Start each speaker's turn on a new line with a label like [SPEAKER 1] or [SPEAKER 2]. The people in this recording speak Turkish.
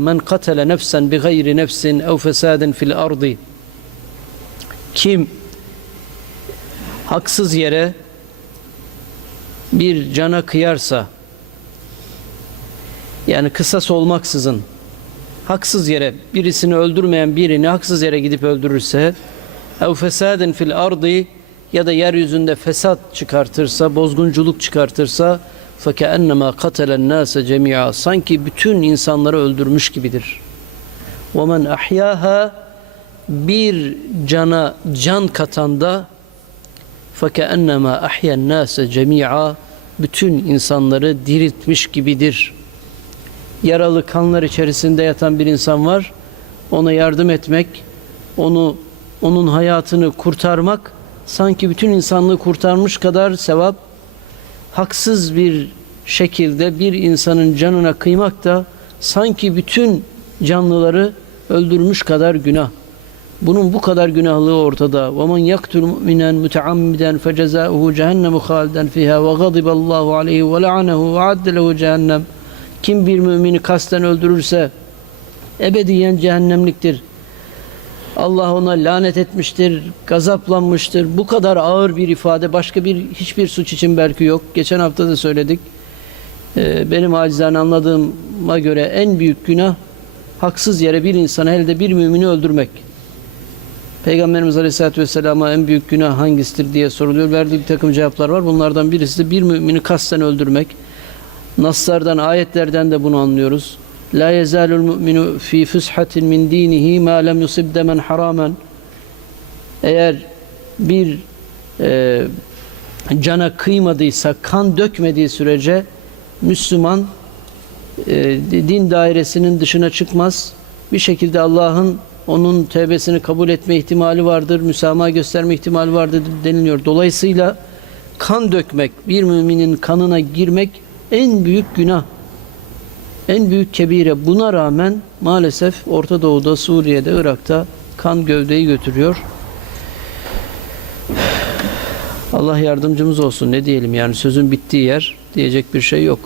[SPEAKER 1] Men katele nefsen bi gayri nefsin ev fesadin fil ardı. Kim haksız yere bir cana kıyarsa yani kısas olmaksızın haksız yere birisini öldürmeyen birini haksız yere gidip öldürürse ev fesadin fil ardı ya da yeryüzünde fesat çıkartırsa, bozgunculuk çıkartırsa فَكَأَنَّمَا قَتَلَ النَّاسَ جَمِيعًا Sanki bütün insanları öldürmüş gibidir. وَمَنْ أَحْيَاهَا Bir cana can katanda فَكَأَنَّمَا أَحْيَا النَّاسَ جَمِيعًا Bütün insanları diriltmiş gibidir. Yaralı kanlar içerisinde yatan bir insan var. Ona yardım etmek, onu onun hayatını kurtarmak sanki bütün insanlığı kurtarmış kadar sevap haksız bir şekilde bir insanın canına kıymak da sanki bütün canlıları öldürmüş kadar günah. Bunun bu kadar günahlığı ortada. وَمَنْ يَقْتُلْ مُؤْمِنًا مُتَعَمِّدًا فَجَزَاؤُهُ جَهَنَّمُ خَالِدًا فِيهَا وَغَضِبَ اللّٰهُ عَلَيْهِ وَلَعَنَهُ وَعَدَّ لَهُ cehennem. Kim bir mümini kasten öldürürse ebediyen cehennemliktir. Allah ona lanet etmiştir, gazaplanmıştır. Bu kadar ağır bir ifade başka bir hiçbir suç için belki yok. Geçen hafta da söyledik. Ee, benim acizane anladığıma göre en büyük günah haksız yere bir insanı elde bir mümini öldürmek. Peygamberimiz Aleyhisselatü Vesselam'a en büyük günah hangisidir diye soruluyor. Verdiği bir takım cevaplar var. Bunlardan birisi de bir mümini kasten öldürmek. Naslardan, ayetlerden de bunu anlıyoruz. La yezalul mu'minu fi fushatin min dinihi ma lem yusib demen haramen. Eğer bir e, cana kıymadıysa, kan dökmediği sürece Müslüman e, din dairesinin dışına çıkmaz. Bir şekilde Allah'ın onun tevbesini kabul etme ihtimali vardır, müsamaha gösterme ihtimali vardır deniliyor. Dolayısıyla kan dökmek, bir müminin kanına girmek en büyük günah. En büyük kebire. Buna rağmen maalesef Orta Doğu'da, Suriye'de, Irak'ta kan gövdeyi götürüyor. Allah yardımcımız olsun ne diyelim yani sözün bittiği yer diyecek bir şey yok.